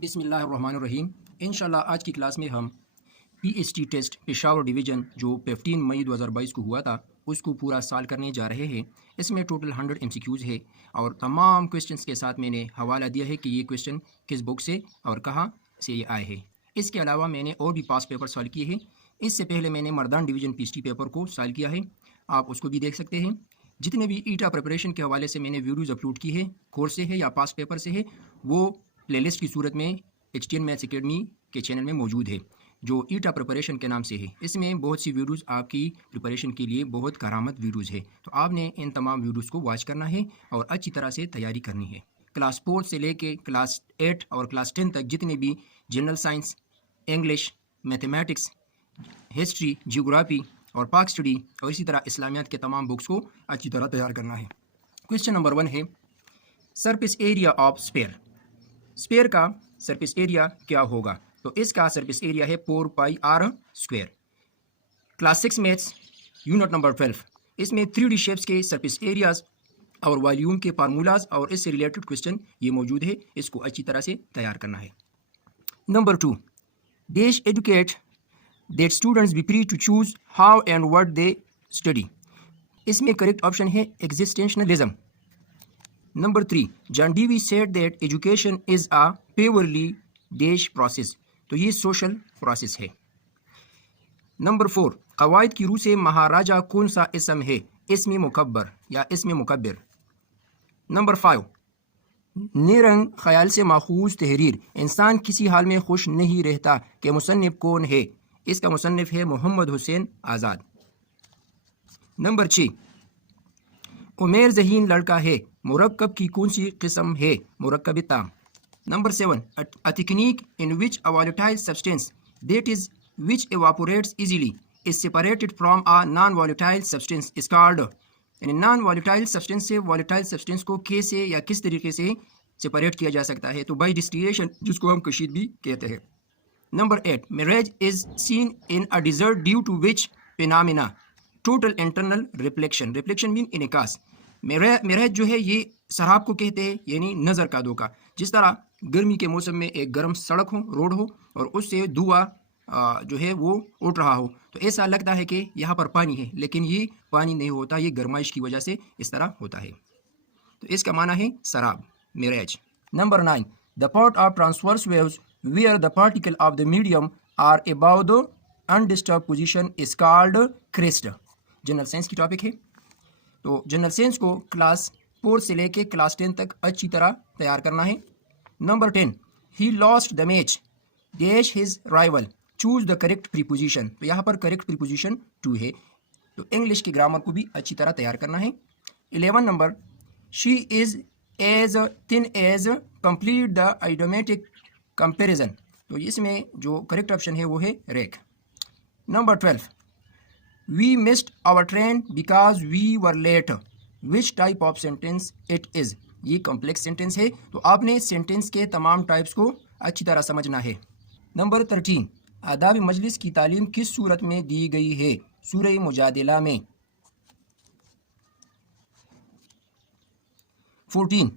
बिस्मिल्लाहिर्रहमानिर्रहीम। इंशाल्लाह आज की क्लास में हम पीएचटी टेस्ट पेशावर डिवीज़न जो 15 मई 2022 को हुआ था उसको पूरा सॉल्व करने जा रहे हैं। इसमें टोटल 100 एमसीक्यूज़ है और तमाम क्वेश्चंस के साथ मैंने हवाला दिया है कि ये क्वेश्चन किस बुक से और कहाँ से ये आए हैं। इसके अलावा मैंने और भी पास पेपर सॉल्व किए हैं। इससे पहले मैंने मर्दान डिवीज़न पीएचटी पेपर को सॉल्व किया है, आप उसको भी देख सकते हैं। जितने भी ईटा प्रिपरेशन के हवाले से मैंने वीडियोज़ अपलोड की है, कोर्स से है या पास पेपर से है, वो प्लेलिस्ट की सूरत में HTN मैथ्स एकेडमी के चैनल में मौजूद है जो ईटा प्रिपरेशन के नाम से है। इसमें बहुत सी वीडियोज़ आपकी प्रिपरेशन के लिए बहुत करामत वीडियोज़ है, तो आपने इन तमाम वीडियोज़ को वॉच करना है और अच्छी तरह से तैयारी करनी है। क्लास 4 से लेके क्लास 8 और क्लास 10 तक जितने भी general science, English, mathematics, history, geography और पाक स्टडी और इसी तरह इस्लामियात के तमाम बुक्स को अच्छी तरह तैयार करना है। क्वेश्चन नंबर 1 है surface area of sphere. Sphere का सरफेस एरिया क्या होगा? तो इसका सरफेस एरिया है 4 pi r square. Class 6 maths unit number 12, इसमें 3D शेप्स के सरफेस एरियाज और वॉल्यूम के फार्मूलाज और इससे रिलेटेड क्वेश्चन ये मौजूद है, इसको अच्छी तरह से तैयार करना है। नंबर 2, देश educate that students be free to choose how and what they study. इसमें करेक्ट ऑप्शन है existentialism. Number 3, John Dewey said that education is a purely dash process, तो ये सोशल प्रोसेस है। नंबर 4, कवायद की रूह से महाराजा कौन सा इसम है? इसमें मुकब्बर या इसमें मुकब्बिर। नंबर 5, निरंग ख्याल से माखूज तहरीर इंसान किसी हाल में खुश नहीं रहता के मुसन्निफ कौन है? इसका मुसन्निफ है मोहम्मद हुसैन आज़ाद। नंबर 6, उमेर ज़हीन लड़का है, मुरक्कब की कौन सी किस्म है? मुरक्कब ताम। Number 7, a technique in which a volatile substance that is which evaporates easily is separated from a non-volatile substance is called। यानी नॉन वॉलेटाइल सब्सटेंस से वॉलेटाइल सब्सटेंस को कैसे या किस तरीके से सेपरेट किया जा सकता है? तो बाई डिस्टिलेशन, जिसको हम कशीद भी कहते हैं। Number 8, mirage is seen in a desert due to which phenomena? Total internal reflection. Reflection mean इनकास। मिराज जो है ये सराब को कहते हैं, यानी नज़र का धोखा। जिस तरह गर्मी के मौसम में एक गर्म सड़क हो, रोड हो और उससे धुआं जो है वो उड़ रहा हो, तो ऐसा लगता है कि यहाँ पर पानी है, लेकिन ये पानी नहीं होता, ये गर्माइश की वजह से इस तरह होता है। तो इसका माना है सराब, mirage. Number 9, the part of transverse waves where the particle of the medium are about the undisturbed position is called crest. General science की टॉपिक है, तो जनरल साइंस को क्लास 4 से लेके क्लास 10 तक अच्छी तरह तैयार करना है। Number 10, he lost the match dash his rival, choose the correct preposition. तो यहाँ पर करेक्ट प्रीपोजिशन टू है, तो इंग्लिश की ग्रामर को भी अच्छी तरह तैयार करना है। 11 number, she is as thin as complete the idiomatic comparison. तो इसमें जो करेक्ट ऑप्शन है वो है rake. Number 12, we missed our train because we were late, which type of sentence it is? ये कॉम्प्लेक्स सेंटेंस है, तो आपने सेंटेंस के तमाम टाइप्स को अच्छी तरह समझना है। नंबर 13, आदाब मजलिस की तालीम किस सूरत में दी गई है? सूरह मुजादिला में। 14,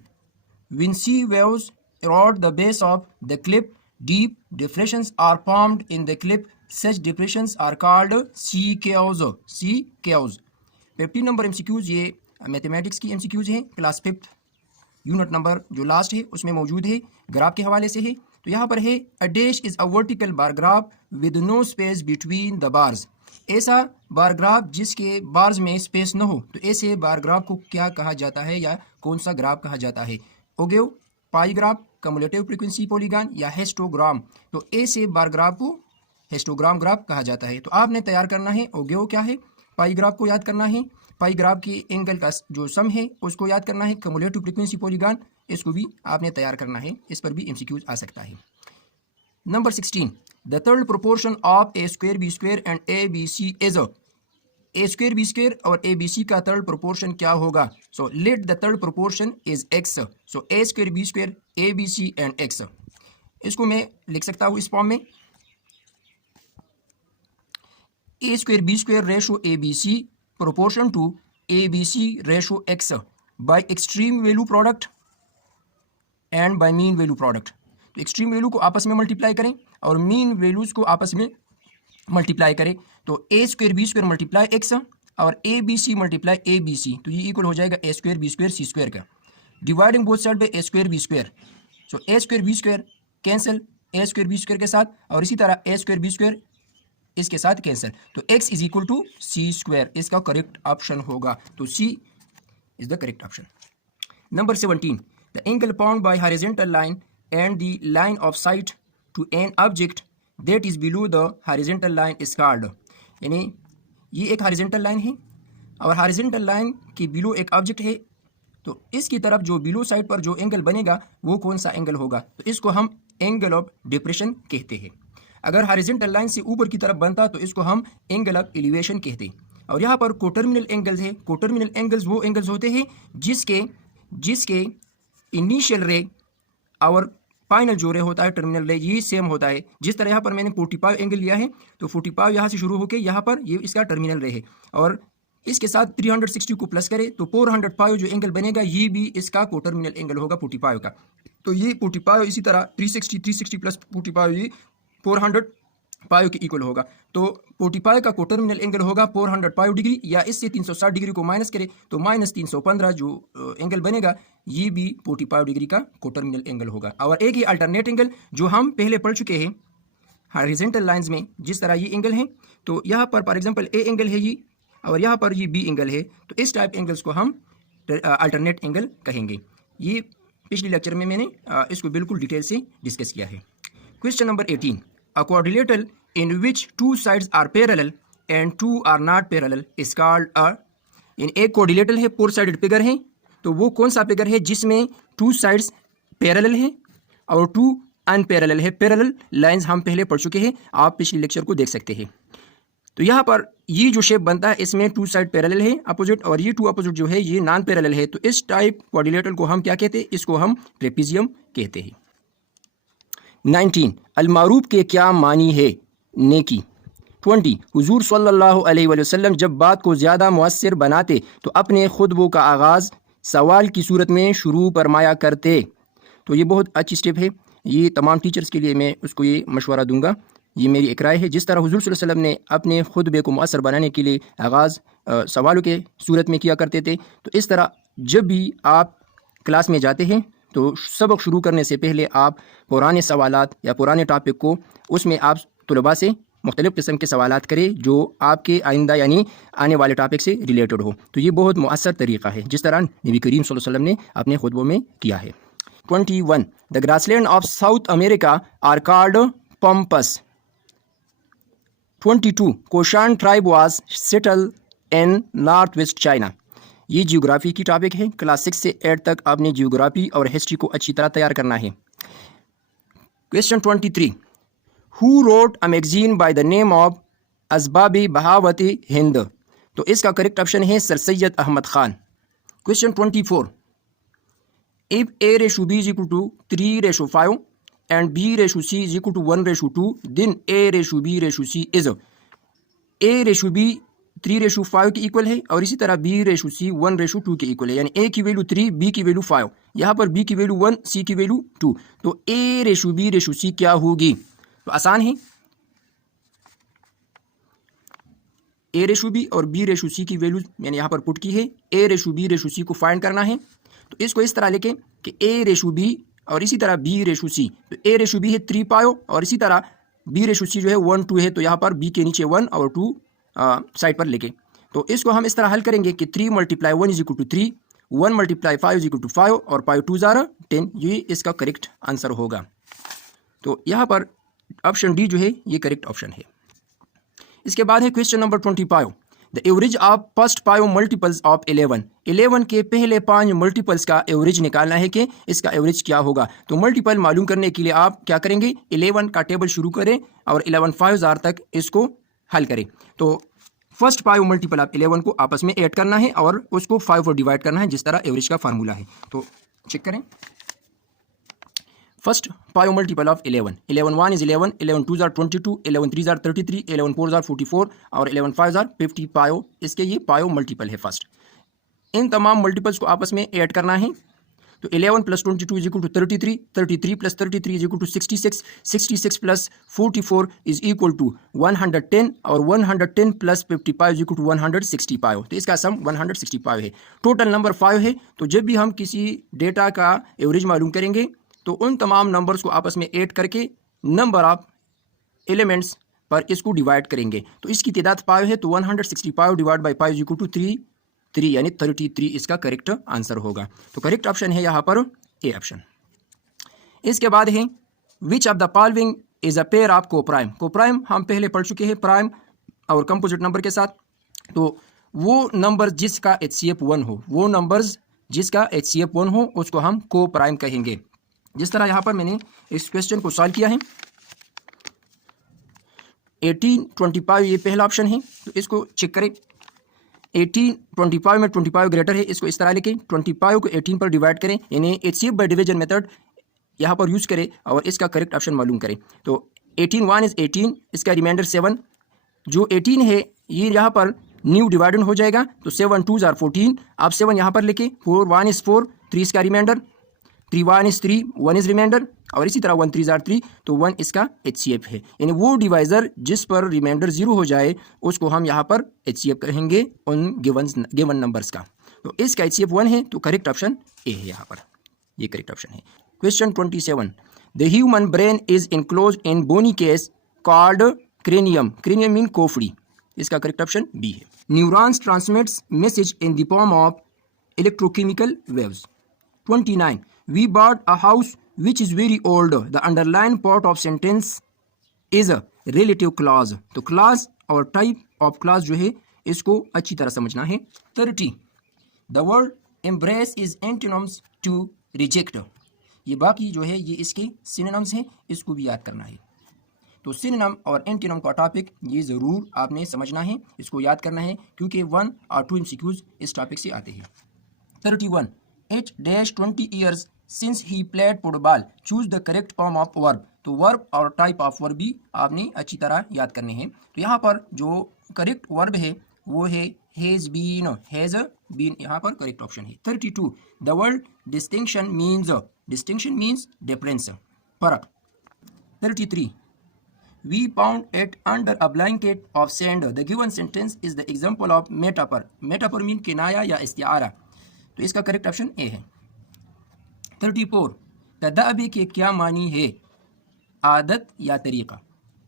when sea waves erode the base of the cliff, deep depressions are formed in the cliff, such depressions are called sea caves। sea caves। 15 number MCQs ये मैथमेटिक्स की MCQs हैं, क्लास 5 यूनिट नंबर जो last है उसमें मौजूद है, graph के हवाले से है। तो यहाँ पर है a dash is a vertical bar graph with no space between the bars. ऐसा बार ग्राफ जिसके बार्स में स्पेस न हो, तो ऐसे बार ग्राफ को क्या कहा जाता है या कौन सा ग्राफ कहा जाता है? ओगेव, पाई ग्राफ, कम्युलेटिव फ्रीक्वेंसी पॉलीगॉन या हिस्टोग्राम। तो ऐसे बार ग्राफ को हिस्टोग्राम ग्राफ कहा जाता है। तो आपने तैयार करना है ओगेव क्या है, पाई ग्राफ को याद करना है, पाई ग्राफ की एंगल का जो सम है उसको याद करना है, कम्युलेटिव फ्रीक्वेंसी पॉलीगॉन इसको भी आपने तैयार करना है, इस पर भी MCQs आ सकता है। Number 16, the third proportion of a square b square and a B c is. A square b square और ए बी सी का थर्ड प्रोपोर्शन क्या होगा? So let the third proportion is x. So a square b square, a B c and x. इसको मैं लिख सकता हूँ इस फॉर्म में, a square b square ratio a B c proportion to ABC ratio X by extreme value product and by mean value product। तो extreme value को आपस में मल्टीप्लाई करें और मीन वैल्यूज़ को आपस में मल्टीप्लाई करें, तो a square b square multiply x और a B c multiply a B c, तो ये इक्वल हो जाएगा a square b square c square का, dividing both side by a square b square. So a square b square cancel a square b square के साथ, और इसी तरह ए स्क्वायर बी स्क्वायर इसके साथ कैंसिल, तो x is equal to c square इसका करेक्ट ऑप्शन होगा। तो c is the correct option. Number 17, the angle found by horizontal line and the line of sight to an object that is below the horizontal line is called. यानी ये एक horizontal line है और horizontal line के below एक object है, तो इसकी तरफ जो बिलो साइड पर जो एंगल बनेगा वो कौन सा एंगल होगा, तो इसको हम एंगल ऑफ डिप्रेशन कहते हैं। अगर हॉरिजॉन्टल लाइन से ऊपर की तरफ बनता तो इसको हम एंगल ऑफ एलिवेशन कहते हैं। और यहाँ पर कोटर्मिनल एंगल्स है, कोटर्मिनल एंगल्स वो एंगल्स होते हैं जिसके इनिशियल रे और फाइनल जो रे होता है टर्मिनल रे ये सेम होता है। जिस तरह यहाँ पर मैंने 45 एंगल लिया है, तो 45 यहाँ से शुरू होकर यहाँ पर ये इसका टर्मिनल रे है, और इसके साथ 360 को प्लस करें तो 405 जो एंगल बनेगा ये भी इसका कोटर्मिनल एंगल होगा 45 का। तो ये 45 इसी तरह 360 प्लस 45 ये 405 के इक्वल होगा। तो 45 का कोटर्मिनल एंगल होगा 405 डिग्री, या इससे 360 डिग्री को माइनस करें तो माइनस 315 जो एंगल बनेगा ये भी 45 डिग्री का कोटर्मिनल एंगल होगा। और एक ही अल्टरनेट एंगल जो हम पहले पढ़ चुके हैं हॉरिजॉन्टल लाइंस में, जिस तरह ये एंगल है, तो यहाँ पर फॉर एग्जांपल ए एंगल है ये और यहाँ पर ये बी एंगल है, तो इस टाइप एंगल्स को हम अल्टरनेट एंगल कहेंगे। ये पिछले लेक्चर में मैंने इसको बिल्कुल डिटेल से डिस्कस किया है। Question number 18, a quadrilateral in which two sides are parallel and two are not parallel is called a। इन एक quadrilateral है, फोर साइडेड फिगर है, तो वो कौन सा फिगर है जिसमें टू साइड्स पैरेलल है और टू अनपैरेलल है। पैरेलल लाइंस हम पहले पढ़ चुके हैं, आप पिछले लेक्चर को देख सकते हैं। तो यहाँ पर ये जो शेप बनता है इसमें टू साइड पैरेलल है अपोजिट, और ये टू अपोजिट जो है ये नॉन पैरेलल है। तो इस टाइप क्वाड्रिलेटरल को हम क्या कहते हैं, इसको हम ट्रेपेजियम कहते हैं। 19, अलमारूफ के क्या मानी है, नेकी। 20, हुजूर सल्लल्लाहु अलैहि वसल्लम जब बात को ज़्यादा मुअस्सिर बनाते तो अपने खुतबों का आगाज़ सवाल की सूरत में शुरू फरमाया करते। तो ये बहुत अच्छी स्टेप है, ये तमाम टीचर्स के लिए मैं उसको ये मशवरा दूंगा, ये मेरी एक राय है। जिस तरह हुजूर सल्लल्लाहु अलैहि वसल्लम ने अपने खुतबे को मुअस्सिर बनाने के लिए आगाज़ सवालों के सूरत में किया करते थे, तो इस तरह जब भी आप क्लास में जाते हैं तो सबक शुरू करने से पहले आप पुराने सवालात या पुराने टॉपिक को उसमें आप तुलबा से मुख्तलिफ़ किस्म के सवालात करें जो आपके आइंदा यानी आने वाले टॉपिक से रिलेटेड हो। तो ये बहुत मुअस्सर तरीक़ा है जिस तरह नबी करीम सल्लल्लाहु अलैहि वसल्लम ने अपने खुतबों में किया है। 21, the grassland of South America are called pampas. 22, कोशान tribe was settled in north west China. ये जियोग्राफी की टॉपिक है, क्लास 6 से 8 तक आपने जियोग्राफी और हिस्ट्री को अच्छी तरह तैयार करना है। Question 23, who wrote a magazine by the name of Asbab Baghawat Hind. तो इसका करेक्ट ऑप्शन है sir Syed Ahmad Khan. Question 24, if a ratio b is equal to 3 ratio 5 and b ratio c is equal to 1 ratio 2 then a ratio b ratio c is. a ratio b 3 ratio 5 के equal है और इसी तरह b ratio c 1 ratio 2 के equal है, यानी a की value 3 b की वैल्यू 5, यहाँ पर b की वैल्यू 1 c की वैल्यू 2, तो a ratio b ratio c क्या होगी। तो आसान है, a रेशो b और b रेशो c की वैल्यू मैंने यहाँ पर पुट की है। a ratio b ratio c को फाइंड करना है, तो इसको इस तरह लेके कि a रेशो b और इसी तरह b रेशो c, तो a रेशो b है 3 पायो और इसी तरह b रेशो c जो है 1 2 है, तो यहाँ पर b के नीचे 1 और 2 साइड पर लेके, तो इसको हम इस तरह हल करेंगे कि 3 × 1 is equal to 3, 1 × 5 is equal to 5 और 5 2 ज़ारा 10, ये इसका करेक्ट आंसर होगा। तो यहाँ पर ऑप्शन डी जो है ये करेक्ट ऑप्शन है। इसके बाद है question number 25, the average of first 5 multiples of 11 के पहले 5 मल्टीपल्स का एवरेज निकालना है कि इसका एवरेज क्या होगा। तो मल्टीपल मालूम करने के लिए आप क्या करेंगे, 11 का टेबल शुरू करें और 11 5 तक इसको हल करें। तो फर्स्ट 5 मल्टीपल ऑफ 11 को आपस में ऐड करना है और उसको 5 और डिवाइड करना है जिस तरह एवरेज का फार्मूला है। तो चेक करें, फर्स्ट 5 मल्टीपल ऑफ 11, 11 1 इज 11, 11 2 22, 11 3 33, 11 4 44 और 11 5 55, इसके ये 5 मल्टीपल है फर्स्ट। इन तमाम मल्टीपल्स को आपस में ऐड करना है। तो 11 plus 22 is equal to 33, 33 plus 33 is equal to 66, 66 plus 44 is equal to 110 और 110 प्लस 55 इज इक्वल टू 165। तो इसका सम 165 है। टोटल नंबर 5 है। तो जब भी हम किसी डेटा का एवरेज मालूम करेंगे तो उन तमाम नंबर्स को आपस में ऐड करके नंबर ऑफ एलिमेंट्स पर इसको डिवाइड करेंगे। तो इसकी तादाद 5 है, तो 165 डिवाइड बाई 5 इक्वल टू 3 यानी 33 इसका करेक्ट आंसर होगा। तो करेक्ट ऑप्शन है यहाँ पर ए ऑप्शन। इसके बाद है विच of the following is a pair of coprime. Coprime हम पहले पढ़ चुके हैं प्राइम और कंपोजिट नंबर के साथ। तो वो नंबर जिसका HCF 1 हो, वो नंबर्स जिसका HCF 1 हो उसको हम कोप्राइम कहेंगे। जिस तरह यहाँ पर मैंने इस क्वेश्चन को सॉल्व किया है, 1825 ये पहला ऑप्शन है। तो इसको चेक करें, 1825 में 25 ग्रेटर है, इसको इस तरह लिखें, 25 को 18 पर डिवाइड करें, यानी HCF बाय डिवीजन मेथड यहाँ पर यूज़ करें और इसका करेक्ट ऑप्शन मालूम करें। तो 18 1 इज़ 18, इसका रिमाइंडर 7, जो 18 है ये यहाँ पर न्यू डिवाइडेड हो जाएगा, तो 7 2s are 14। आप 7 यहाँ पर लिखें, 4 1 इज़ 4, 3 इसका रिमाइंडर, 3 1 इज़ 3, 1 इज़ रिमाइंडर, और इसी तरह 1 3s are 3, तो 1 इसका HCF है। यानी वो डिवाइज़र जिस पर रिमाइंडर 0 हो जाए उसको हम यहाँ पर HCF कहेंगे उन गिवन नंबर्स का। तो इसका HCF 1 है, तो करेक्ट ऑप्शन ए है यहाँ पर, ये करेक्ट ऑप्शन है। Question 27, the human brain is inclose in bony case called cranium. Cranium mean कोफड़ी, इसका करेक्ट ऑप्शन बी है। Neurons transmits message in the form of electrochemical waves. 29, we bought a house which is very old, the underlined part of sentence is a relative clause। तो clause और type of clause जो है इसको अच्छी तरह समझना है। 30, the word embrace is antonyms to reject। ये बाकी जो है ये इसके synonyms हैं, इसको भी याद करना है। तो synonym और antonym का टॉपिक ये ज़रूर आपने समझना है, इसको याद करना है, क्योंकि 1 और 2 MCQs इस टॉपिक से आते हैं। 31, it dash 20 years since he played football, choose the correct form of verb। तो वर्ब और टाइप ऑफ वर्ब भी आपने अच्छी तरह याद करने हैं। तो यहाँ पर जो करेक्ट वर्ब है वो है हैज़ बीन यहाँ पर करेक्ट ऑप्शन है। 32, the word distinction means difference, फर्क। 33, we found it under a blanket of sand, the given sentence is the example of metaphor. Metaphor mean किनाया या इस्तिआरा, तो इसका करेक्ट ऑप्शन ए है। 34, तदाबी के क्या मानी है, आदत या तरीका।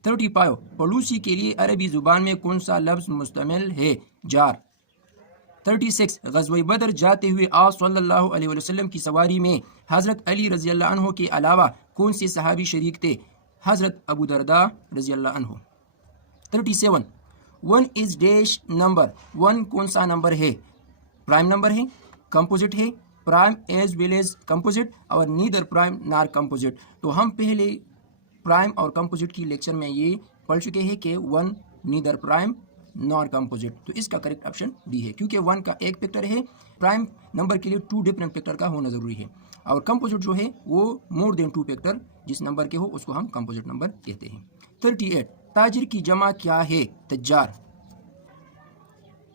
35, पड़ोसी के लिए अरबी ज़ुबान में कौन सा लफ्ज़ मुस्तमिल है, जार। 36, ग़ज़वा बदर जाते हुए आप सल्लल्लाहु अलैहि वसल्लम की सवारी में हज़रत अली रज़ी अल्लाह अन्हु के अलावा कौन से सहाबी शरीक थे, हज़रत अबू दरदा रज़ी अल्लाह अन्हु। 37, 1 इज़ डैश नंबर, 1 कौन सा नंबर है, प्राइम नंबर है, कंपोजिट है, prime as well as composite, और नीदर प्राइम नार कंपोजिट। तो हम पहले प्राइम और कंपोजिट की लेक्चर में ये पढ़ चुके हैं कि 1 नीदर प्राइम नॉर कंपोजिट, तो इसका करेक्ट ऑप्शन डी है, क्योंकि 1 का एक फैक्टर है, प्राइम नंबर के लिए 2 डिफरेंट फैक्टर का होना ज़रूरी है, और कंपोजिट जो है वो मोर देन 2 फैक्टर जिस नंबर के हो उसको हम कंपोजिट नंबर कहते हैं। 38, ताजिर की जमा क्या है, तज्जार।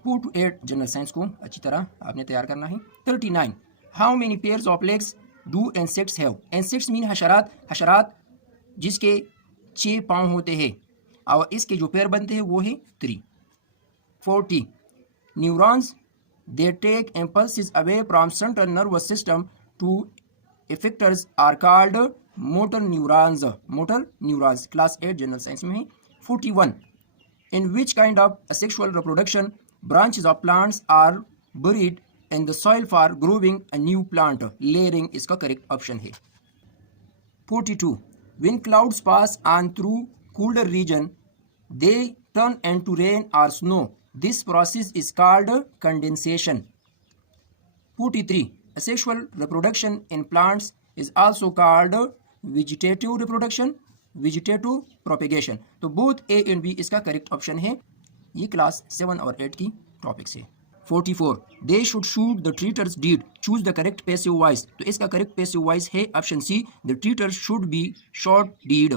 4 to 8 जनरल साइंस को अच्छी तरह आपने तैयार करना है। 39, how many pairs of legs do insects have. Insects mean हशरात, हशरात जिसके 6 पाँव होते हैं, और इसके जो पेयर बनते हैं वो है 3। 40, neurons they take impulses away from central nervous system to effectors are called motor neurons, class 8 general science में है। 41, in which kind of asexual reproduction branches of plants are buried in the soil for growing a new plant, layering इसका correct option है। 42, when clouds pass on through cooler region they turn into rain or snow, this process is called condensation। 43, asexual reproduction in plants is also called vegetative reproduction, vegetative propagation. तो both A and B इसका correct option है, ये class 7 और 8 की topics है। 44, they should shoot the traitors dead, choose the correct passive voice. तो इसका correct passive voice है option C, the traitors should be shot dead.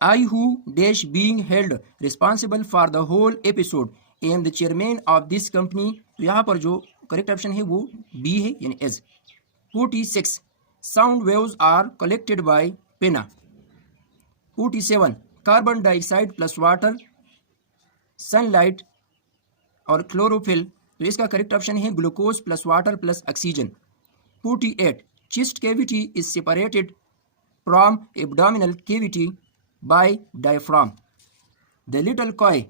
I who dash being held responsible for the whole episode am the chairman of this company. तो यहाँ पर जो correct option है वो B है, यानी as. 46. Sound waves are collected by pinna. 47. Carbon dioxide plus water, sunlight और chlorophyll, तो इसका करेक्ट ऑप्शन है glucose plus water plus oxygen. 48. Chest cavity is separated from abdominal cavity by diaphragm. The little coy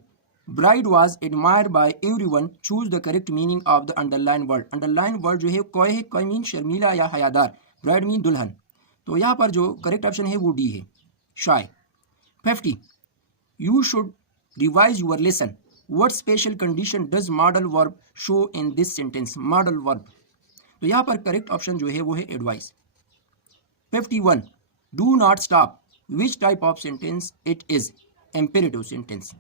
bride was admired by everyone. Choose the correct meaning of the underline word. Underline word जो है coy है. Coy mean शर्मीला या हयादार, bride mean दुल्हन. तो यहाँ पर जो correct option है वो डी है, शाय. 50. You should revise your lesson. What special condition does modal verb show in this sentence? Modal verb. तो यहाँ पर करेक्ट ऑप्शन जो है वो है advice. 51. Do not stop. Which type of sentence it is? Imperative sentence.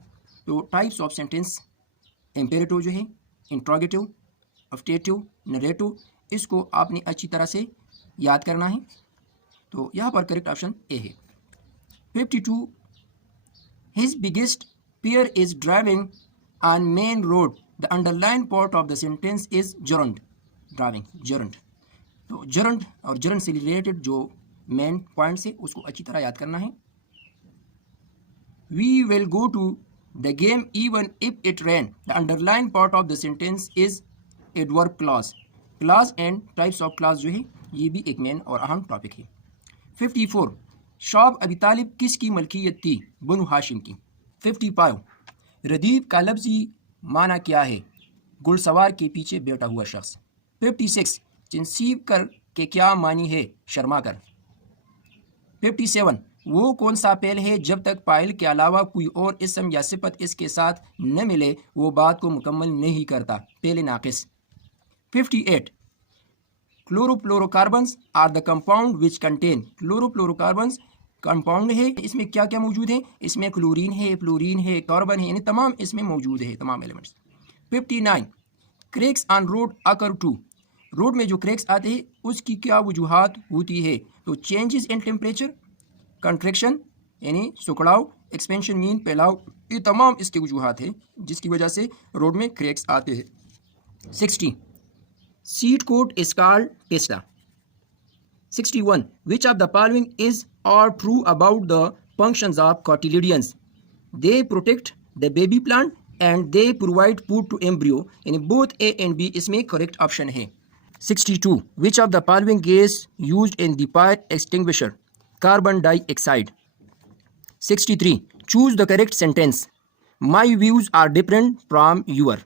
तो types of sentence imperative जो है, इंट्रोगेटिव, ऑप्टेटिव, नरेटिव, इसको आपने अच्छी तरह से याद करना है. तो यहाँ पर करेक्ट ऑप्शन ए है. 52. His biggest fear is driving on main road. The underlined part of the sentence is gerund. Driving, gerund. तो gerund और gerund से रिलेटेड जो मेन पॉइंट है उसको अच्छी तरह याद करना है. We will go to the game even if it rain. The underlined part of the sentence is adverb clause. Clause and types of clause जो है ये भी एक मेन और अहम टॉपिक है. 54. शौब अबी तालिब किसकी मलकियत थी? बनु हाशिम की. 55. रदीफ का लफ्जी माना क्या है? गुलसवार के पीछे बैठा हुआ शख्स. 56. चिंसीब कर के क्या मानी है? शर्मा कर. 57. वो कौन सा पेल है जब तक पायल के अलावा कोई और इसम या सिफत इसके साथ न मिले वो बात को मुकम्मल नहीं करता? पेल नाकिस. 58. Chlorofluorocarbons are the compound which contain. Chlorofluorocarbons compound है, इसमें क्या क्या मौजूद है? इसमें क्लोरीन है, फ्लोरीन है, कार्बन है, यानी तमाम इसमें मौजूद है, तमाम elements. 59. Cracks on road occur to. Road में जो क्रैक्स आते हैं उसकी क्या वजूहात होती है? तो चेंजेस इन टेम्परेचर, कंट्रैक्शन यानी सुखड़ाव, एक्सपेंशन मीन फैलाव, ये तमाम इसकी वजूहात है जिसकी वजह से रोड में क्रैक्स आते हैं. 60. Seed coat is called Tesla. 61. Which of the following is all true about the functions of cotyledons? They protect the baby plant and they provide food to embryo. In both A and B इसमें correct option है. 62. Which of the following gas used in the fire extinguisher? Carbon dioxide. 63. Choose the correct sentence. My views are different from your.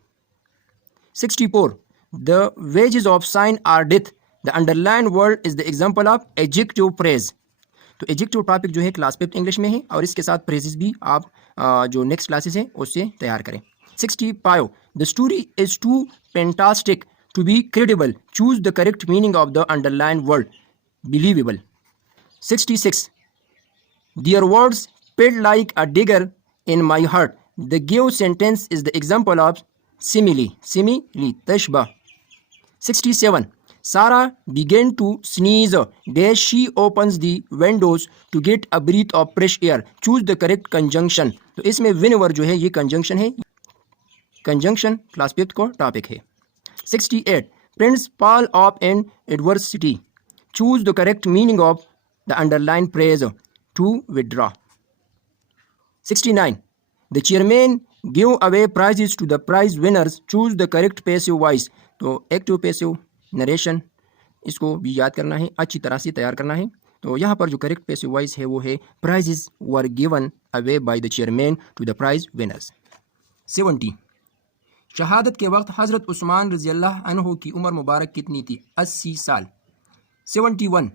64. The wages of sin are death. The underlined word is the example of adjective phrase. तो adjective topic जो है class 5 English में है और इसके साथ phrases भी आप जो नेक्स्ट क्लासेस है उससे तैयार करें. 65. The story is too fantastic to be credible. Choose the correct meaning of the underlined word. Believable. 66. Their words felt like a dagger in my heart. The give sentence is the example of simile. Simile, tashbah. 67. Sarah began to sneeze. Dash she opens the windows to get a breath of fresh air. Choose the correct conjunction. तो इसमें whenever जो है ये conjunction है. Conjunction class 5 को topic है. 68. Friends fall off in adversity. Choose the correct meaning of the underlined phrase. To withdraw. 69. The chairman give away prizes to the prize winners. Choose the correct passive voice. तो active passive narration इसको भी याद करना है, अच्छी तरह से तैयार करना है. तो यहाँ पर जो करेक्ट पैसिव वॉइस है वो है prizes were given away by the chairman to the prize winners. 70. शहादत के वक्त हज़रत उस्मान रज़ी अल्लाह अन्हु की उम्र मुबारक कितनी थी? 80 साल. 71.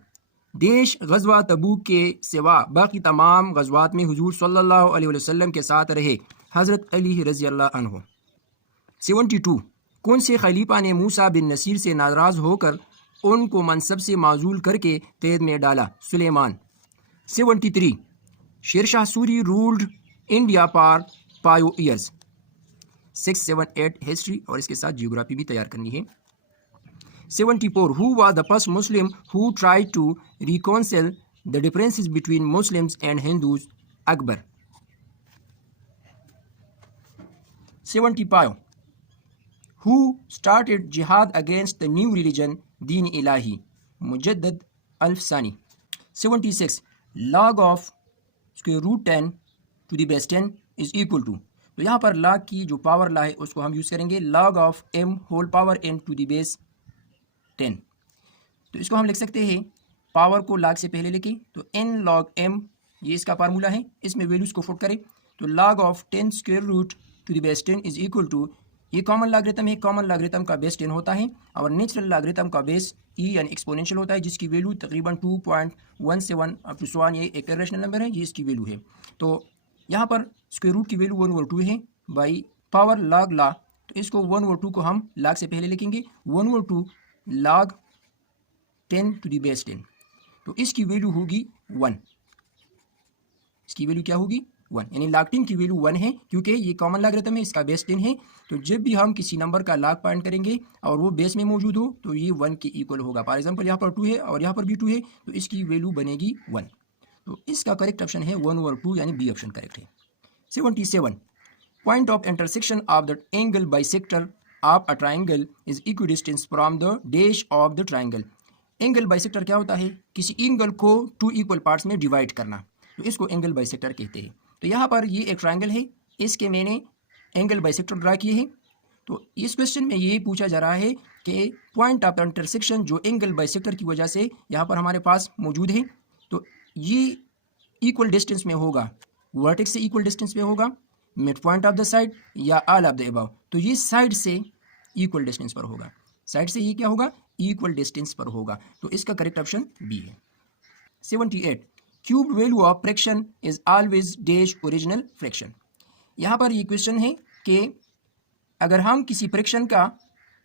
देश गज़वा तबूक के सिवा बाकी तमाम गज़वात में हुजूर सल्लल्लाहु अलैहि वसल्लम के साथ रहे हज़रत अली रज़ी अल्लाह अन्हु. 72. कौन से खलीफा ने मूसा बिन नसीर से नाराज़ होकर उनको मनसब से माजूल करके कैद में डाला? Suleman. 73. Sher Shah Suri ruled India for 5 years. 6, 7, 8 history और इसके साथ जियोग्राफी भी तैयार करनी है. 74. Who was the first Muslim who tried to reconcile the differences between Muslims and Hindus? Akbar. 75. Who started jihad against the new religion Deen Ilahi? Mujaddid Alf Sani. 76 log of square root 10 to the base 10 is equal to, तो यहाँ पर log की जो power ला है उसको हम use करेंगे log of m whole power n to the base 10। तो इसको हम लिख सकते हैं पावर को log से पहले लिखें तो n log m, ये इसका फार्मूला है, इसमें वैल्यूज़ को पुट करें तो log of 10 square root to the base 10 is equal to, ये कॉमन लॉगरिथम है, कॉमन लॉगरिथम का बेस 10 होता है और नेचुरल लॉगरिथम का बेस ई यानी एक्सपोनेंशियल होता है, जिसकी वैल्यू तकरीबन 2.17 अप टू सो ये एक रैशनल नंबर है, ये इसकी वैल्यू है। तो यहाँ पर स्क्वायर रूट की वैल्यू 1/2 है बाई पावर log ला, तो इसको 1/2 को हम log से पहले लिखेंगे 1/2 log 10 टू द बेस 10, तो इसकी वैल्यू होगी 1, इसकी वैल्यू क्या होगी 1, यानी log 10 की वैल्यू 1 है क्योंकि ये कॉमन लॉगरिथम है, इसका बेस 10 है। तो जब भी हम किसी नंबर का log फाइंड करेंगे और वो बेस में मौजूद हो तो ये 1 के इक्वल होगा। फॉर एग्जांपल यहाँ पर 2 है और यहाँ पर भी 2 है, तो इसकी वैल्यू बनेगी 1। तो इसका करेक्ट ऑप्शन है 1/2 यानी बी ऑप्शन करेक्ट है। 77 point of intersection of the angle bisector of a triangle is equidistance from the dash of the triangle. Angle bisector क्या होता है? किसी एंगल को 2 इक्वल पार्ट्स में डिवाइड करना, तो इसको एंगल बाइसेक्टर कहते हैं। तो यहाँ पर ये एक ट्राइंगल है, इसके मैंने एंगल बाइसेक्टर ड्रा किए हैं। तो इस क्वेश्चन में ये पूछा जा रहा है कि पॉइंट ऑफ इंटरसेक्शन जो एंगल बाइसेक्टर की वजह से यहाँ पर हमारे पास मौजूद है, तो ये इक्वल डिस्टेंस में होगा, वर्टेक्स से इक्वल डिस्टेंस में होगा, mid point of the side या ऑल ऑफ द अबव। तो ये साइड से इक्वल डिस्टेंस पर होगा, साइड से ये क्या होगा? इक्वल डिस्टेंस पर होगा। तो इसका करेक्ट ऑप्शन बी है। 78 cube value of fraction is always dash original fraction. यहाँ पर ये क्वेश्चन है कि अगर हम किसी फ्रैक्शन का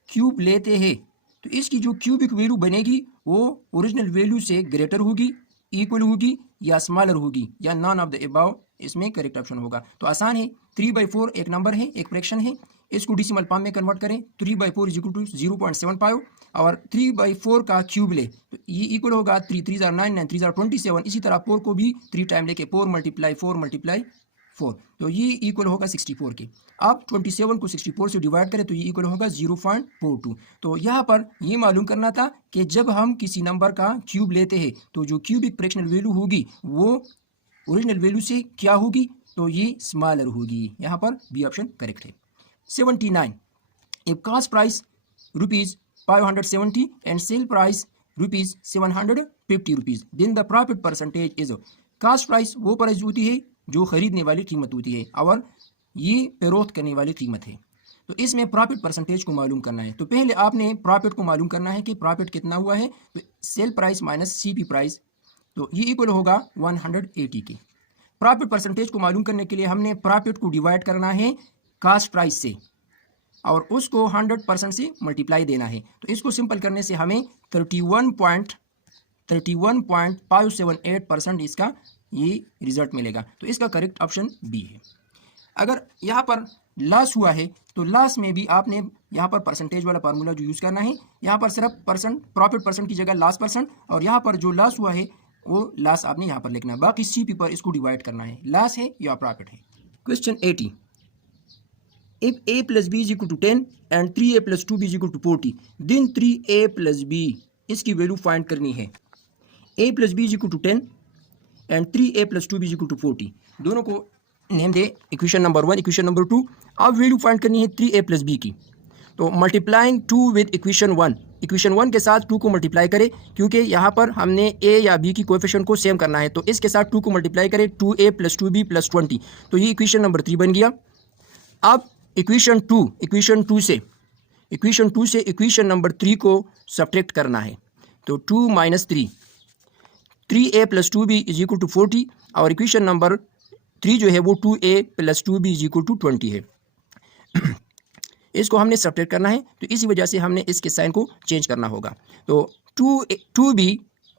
क्यूब लेते हैं तो इसकी जो क्यूबिक वैल्यू बनेगी वो ओरिजिनल वैल्यू से ग्रेटर होगी, इक्वल होगी या स्मॉलर होगी या नॉन ऑफ द अबव, इसमें करेक्ट ऑप्शन होगा। तो आसान है, 3/4 एक नंबर है, एक फ्रैक्शन है, इसको डेसिमल फॉर्म में कन्वर्ट करें, 3/4 इज इक्वल टू 0.75 और 3/4 का क्यूब ले तो ये इक्वल होगा 3 3 9 9 3 27। इसी तरह 4 को भी 3 टाइम लेके 4 × 4 तो ये इक्वल होगा 64 के। अब 27 को 64 से डिवाइड करें तो ये इक्वल होगा 0.42। तो यहाँ पर ये मालूम करना था कि जब हम किसी नंबर का क्यूब लेते हैं तो जो क्यूबिक फ्रैक्शनल वैल्यू होगी वो ओरिजिनल वैल्यू से क्या होगी? तो ये स्मॉलर होगी। यहाँ पर बी ऑप्शन करेक्ट है। 79 if cost price ₹570 and sale price ₹750 then the profit percentage is। Cost price वो प्राइस होती है जो खरीदने वाली कीमत होती है और ये फरोख्त करने वाली कीमत है। तो इसमें प्रॉफिट परसेंटेज को मालूम करना है। तो पहले आपने प्रॉफिट को मालूम करना है कि प्रॉफिट कितना हुआ है, तो sale price minus CP price, तो ये इक्वल होगा 180 के। प्रॉफिट परसेंटेज को मालूम करने के लिए हमने प्रॉफिट को डिवाइड करना है कॉस्ट प्राइस से और उसको 100% से मल्टीप्लाई देना है। तो इसको सिंपल करने से हमें 31.578% इसका ये रिजल्ट मिलेगा। तो इसका करेक्ट ऑप्शन बी है। अगर यहाँ पर लॉस हुआ है तो लॉस में भी आपने यहाँ पर परसेंटेज वाला फार्मूला जो यूज़ करना है, यहाँ पर सिर्फ परसेंट, प्रॉफिट परसेंट की जगह लॉस परसेंट, और यहाँ पर जो लॉस हुआ है वो लॉस आपने यहाँ पर लिखना है, बाकी सीपी पर इसको डिवाइड करना है, लॉस है या प्रॉफिट है। Question 80 if a plus b is equal to 10 and 3a plus 2b is equal to 40 then 3a plus b इसकी वैल्यू फाइंड करनी है। a plus b is equal to 10 and 3a plus 2b is equal to 40, दोनों को name दे equation number 1, equation number 2। अब value find करनी है 3a plus b की, तो मल्टीप्लाइंग 2 विद इक्वेशन 1, इक्वेशन 1 के साथ 2 को मल्टीप्लाई करें क्योंकि यहाँ पर हमने a या b की कोएफिशिएंट को सेम करना है। तो इसके साथ 2 को मल्टीप्लाई करें, 2a plus 2b plus 20, तो ये इक्वेशन नंबर 3 बन गया। अब इक्वेशन 2 से इक्वेशन नंबर 3 को सब्ट्रैक्ट करना है, तो 2 - 3a plus 2b is equal to 40 और इक्वेशन नंबर 3 जो है वो 2a plus 2b is equal to 20 है। इसको हमने सब्ट्रैक्ट करना है, तो इसी वजह से हमने इसके साइन को चेंज करना होगा। तो 2b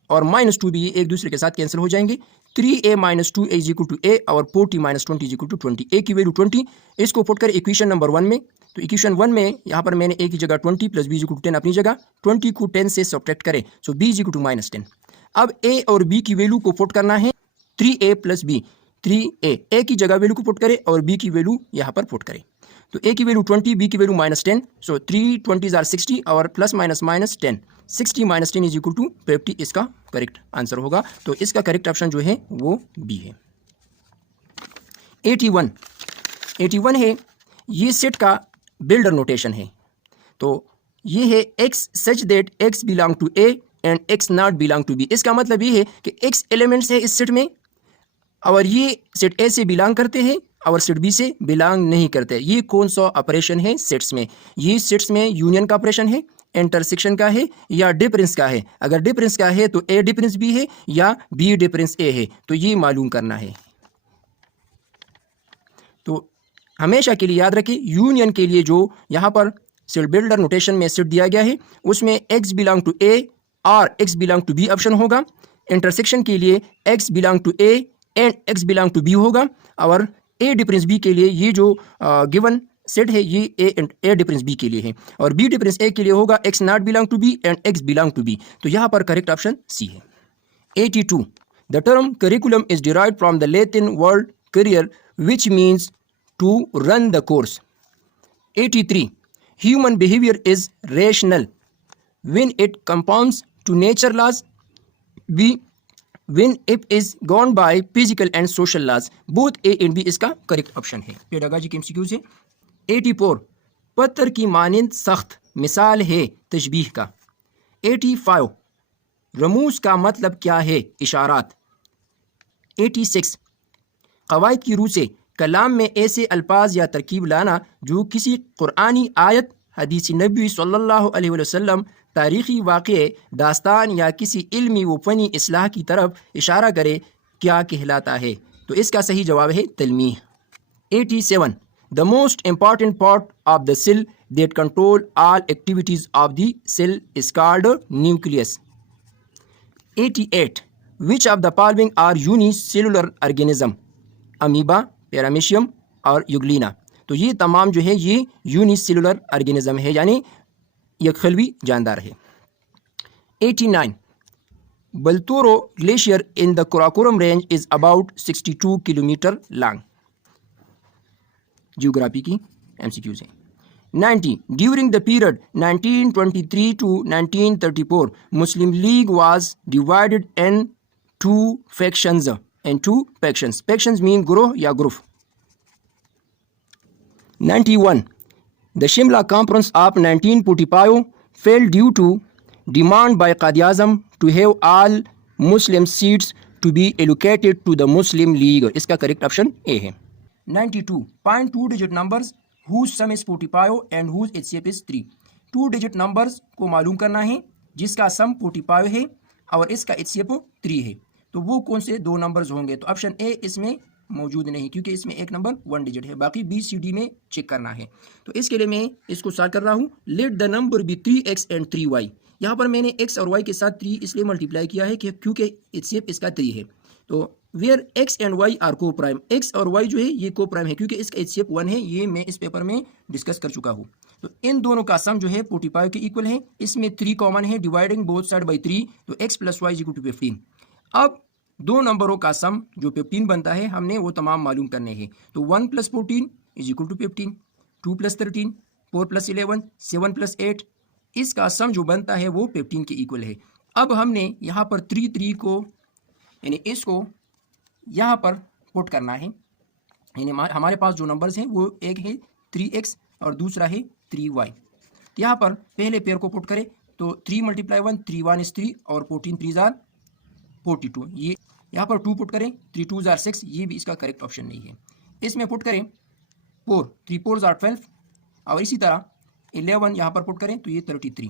और -2b एक दूसरे के साथ कैंसिल हो जाएंगे। 3a - 2a is equal to a और 40 - 20 इज इक्वल टू 20। a की वैल्यू 20, इसको पुट कर इक्वेशन नंबर 1 में, तो इक्वेशन 1 में यहाँ पर मैंने a की जगह 20 plus b is equal to 10 अपनी जगह, 20 को 10 से सब्ट्रैक्ट करें, so b is equal to -10। अब a और b की वैल्यू को पुट करना है 3a प्लस b, 3a की जगह वैल्यू को पुट करें और b की वैल्यू यहाँ पर पुट करें। तो a की वैल्यू 20, b की वैल्यू -10, सो 3 20 60 और plus minus 10, 60 minus 10 is equal to 50 इसका करेक्ट आंसर होगा। तो इसका करेक्ट ऑप्शन जो है वो बी है। 81 है, ये सेट का बिल्डर नोटेशन है। तो ये है x such that x belong to a and x not belong to b। इसका मतलब ये है कि x एलिमेंट्स है इस सेट में और ये सेट a से बिलोंग करते हैं और सेट b से बिलोंग नहीं करते। ये कौन सा ऑपरेशन है सेट्स में? ये सेट्स में यूनियन का ऑपरेशन है, इंटरसेक्शन का है या डिफरेंस का है? अगर डिफरेंस का है तो a डिफरेंस b है या b डिफरेंस a है, तो ये मालूम करना है। तो हमेशा के लिए याद रखें, यूनियन के लिए जो यहाँ पर सेट बिल्डर नोटेशन में सेट दिया गया है उसमें x बिलोंग टू a और x belong to b option होगा। इंटरसेक्शन के लिए x belong to a and x belong to b होगा और a डिफरेंस b के लिए ये जो गिवन सेट है ये a डिफरेंस b के लिए है और b डिफरेंस a के लिए होगा x not belong to b and x belong to b। तो यहाँ पर करेक्ट ऑप्शन सी है। 82 the term curriculum is derived from the Latin word currere which means to run the course. 83 human behavior is rational when it conforms to nature laws, b when it is governed by physical and social laws. Both A and B इसका correct option है। Pedagogy के MCQs है। 84 पत्थर की मानिंद सख्त मिसाल है तशबीह का। 85 रमूज का मतलब क्या है? इशारात। 86 क़वाइद की रूह से कलाम में ऐसे अल्फाज या तरकीब लाना जो किसी कुरानी आयत, हदीस नबी सल्लल्लाहु अलैहि वसल्लम, तारीख़ी वाक़े, दास्तान या किसी इल्मी व फ़नी इस्लाह की तरफ इशारा करे, क्या कहलाता है? तो इसका सही जवाब है तलमीह। 87 the most important part of the cell that control all activities of the cell is called nucleus. 88 which of the following are unicellular organism? Amoeba, paramecium और युग्लिना। तो ये तमाम जो है ये यूनिसेलुलर ऑर्गेनिज्म है, यानी एक खलवी जानदार है। 89 Baltoro glacier in the Karakoram range is about 62 kilometre long. Geography की एमसीक्यूज है। 90 during the period 1923 to 1934 Muslim League was divided into factions. and two factions. Factions mean ग्रोह या group. 91 The Shimla Conference of 1945 fell due to demand by Qaid-e-Azam to have all Muslim seats to be allocated to the Muslim League. इसका correct option A है। 92 find two digit numbers whose sum is 45 and whose HCF is 3। Two digit numbers को मालूम करना है जिसका सम 45 है और इसका HCF 3 है। तो वो कौन से दो नंबर्स होंगे? तो ऑप्शन ए इसमें मौजूद नहीं क्योंकि इसमें एक नंबर 1 डिजिट है, बाकी बी सी डी में चेक करना है। तो इसके लिए मैं इसको सॉल्व कर रहा हूँ। Let the number be 3x and 3y। यहाँ पर मैंने x और y के साथ 3 इसलिए मल्टीप्लाई किया है कि क्योंकि HCF इसका 3 है। तो where x and y are coprime, x और y जो है ये को प्राइम है क्योंकि इसका HCF 1 है, ये मैं इस पेपर में डिस्कस कर चुका हूँ। तो इन दोनों का सम जो है 45 के इक्वल है, इसमें 3 कॉमन है, डिवाइडिंग बोथ साइड बाई 3, तो x plus y is equal to 15। अब दो नंबरों का सम जो 15 बनता है हमने वो तमाम मालूम करने हैं। तो 1 plus 14 is equal to 15, 2 plus 13, 4 plus 11, 7 plus 8, इसका सम जो बनता है वो 15 के इक्वल है। अब हमने यहाँ पर 3 को यानी इसको यहाँ पर पुट करना है, यानी हमारे पास जो नंबर्स हैं वो एक है 3x और दूसरा है 3y। तो यहाँ पर पहले पेयर को पुट करें तो 3 × 1 3 1 is 3 और 14 3 जार 42। ये यहाँ पर 2 पुट करें 3 2 जार 6, ये भी इसका करेक्ट ऑप्शन नहीं है। इसमें पुट करें 4 3 4 जार 12 और इसी तरह 11 यहाँ पर पुट करें तो ये 33।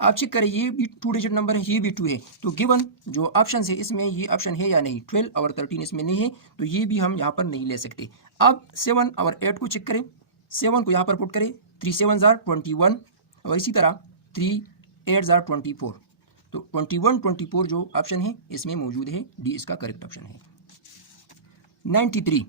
आप चेक करें ये भी 2 डिजिट नंबर है, ये भी 2 है, तो गिवन जो ऑप्शन है इसमें ये ऑप्शन है या नहीं? 12 और 13 इसमें नहीं है, तो ये भी हम यहाँ पर नहीं ले सकते। अब 7 और 8 को चेक करें, 7 को यहाँ पर पुट करें 3 7 जार 21 और इसी तरह 3 8 जार 24, तो 21 24 जो ऑप्शन है इसमें मौजूद है, डी इसका करेक्ट ऑप्शन है। 93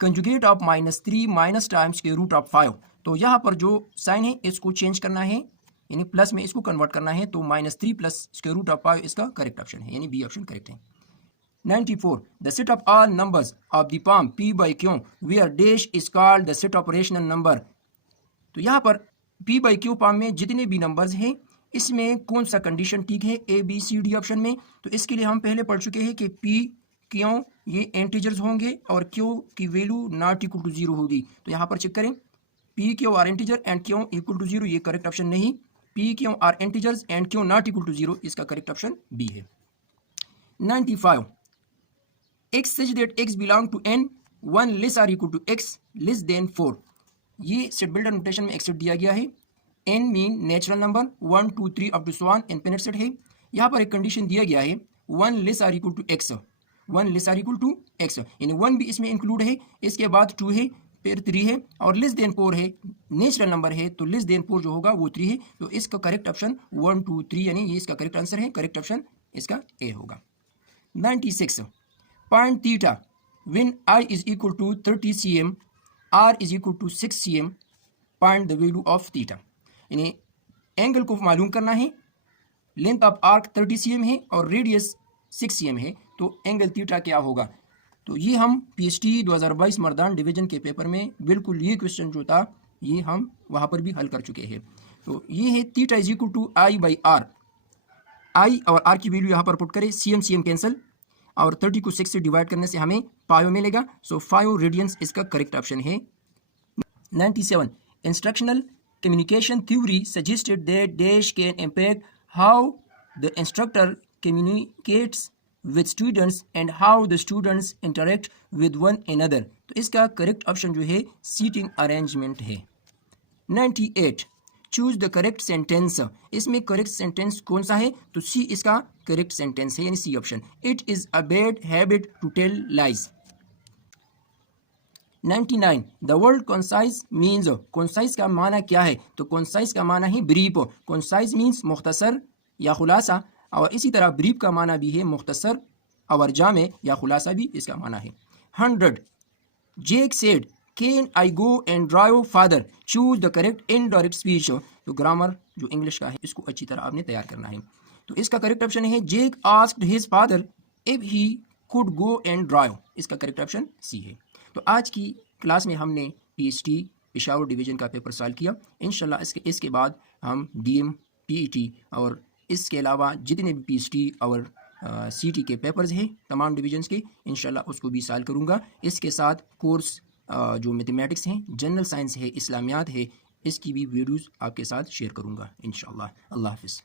कंजुगेट ऑफ -3 माइनस टाइम्स के रूट ऑफ 5। तो यहाँ पर जो साइन है इसको चेंज करना है, यानी प्लस में इसको कन्वर्ट करना है, तो -3 प्लस स्क्वायर रूट ऑफ 5 इसका करेक्ट ऑप्शन है, यानी बी ऑप्शन करेक्ट है। 94 the set of all numbers of the form p by q where dash is called the set of rational number. तो यहाँ पर p by q फॉर्म में जितने भी नंबर्स हैं इसमें कौन सा कंडीशन ठीक है, A B C D option में? तो इसके लिए हम पहले पढ़ चुके हैं कि पी क्यों ये इंटीजर्स होंगे और क्यों की वैल्यू नॉट इक्वल टू 0 होगी। तो यहाँ पर चेक करें, पी क्यों आर इंटीजर एंड क्यों इक्वल टू 0, ये करेक्ट ऑप्शन नहीं। पी क्यों आर इंटीजर्स एंड क्यों नॉट इक्वल टू 0, इसका करेक्ट ऑप्शन बी है। 95, x such that x belong to n 1 less or equal to x less than 4। ये set builder notation में एक्सेट दिया गया है। n mean natural number, 1 2 3 up to so on infinite set है। यहाँ पर एक कंडीशन दिया गया है 1 less or equal to x, 1 less or equal to x, यानी 1 भी इसमें इंक्लूड है। इसके बाद 2 है, फिर 3 है और लेस देन 4 है। नेचुरल नंबर है तो लेस देन 4 जो होगा वो 3 है। तो इसका करेक्ट ऑप्शन 1 2 3 यानी ये इसका करेक्ट आंसर है। करेक्ट ऑप्शन इसका ए होगा। 96, find theta when I is equal to 30 cm, r is equal to 6 cm, find the value of theta। यानी एंगल को मालूम करना है, लेंथ ऑफ आर्क 30 cm है और रेडियस 6 cm है, तो एंगल थीटा क्या होगा? तो ये हम PhD 2022 मर्दान डिवीजन के पेपर में बिल्कुल ये क्वेश्चन जो था ये हम वहाँ पर भी हल कर चुके हैं। तो ये है theta is equal to I by R. I और आर की वैल्यू यहाँ पर पुट करें, CM कैंसिल और 30 को 6 से डिवाइड करने से हमें पायो मिलेगा। सो 5 रेडियंस इसका करेक्ट ऑप्शन है। 97, instructional communication theory suggested that dash can impact how the instructor communicates with students and how the students interact with one another। तो इसका करेक्ट ऑप्शन जो है सीटिंग अरेंजमेंट है। 98, चूज द करेक्ट सेंटेंस। इसमें correct sentence कौन सा है? तो सी इसका करेक्ट सेंटेंस है, यानी C option. It is a bad habit to tell lies. 99, the word concise means, concise का माना क्या है? तो कॉन्साइज का माना है ब्रीफ। कॉन्साइज मीन्स मुख्तसर या खुलासा, और इसी तरह ब्रीफ का माना भी है मुख्तसर और जामे या खुलासा भी इसका माना है। 100, Jake said can I go and drive father, choose the correct indirect speech. तो ग्रामर जो इंग्लिश का है इसको अच्छी तरह आपने तैयार करना है। तो इसका करेक्ट ऑप्शन है Jake asked his father if he could go and drive, इसका करेक्ट ऑप्शन सी है। तो आज की क्लास में हमने PhD पेशावर डिवीज़न का पेपर सॉल्व किया। इंशाल्लाह इसके बाद हम DM PET और इसके अलावा जितने भी PhD और CT के पेपर्स हैं तमाम डिवीजन्स के, इंशाल्लाह उसको भी सॉल्व करूँगा। इसके साथ कोर्स जो मैथमेटिक्स हैं, जनरल साइंस है, इस्लामियात है, इसकी भी वीडियोज़ आपके साथ शेयर करूँगा इंशाल्लाह। अल्लाह हाफ़िज़।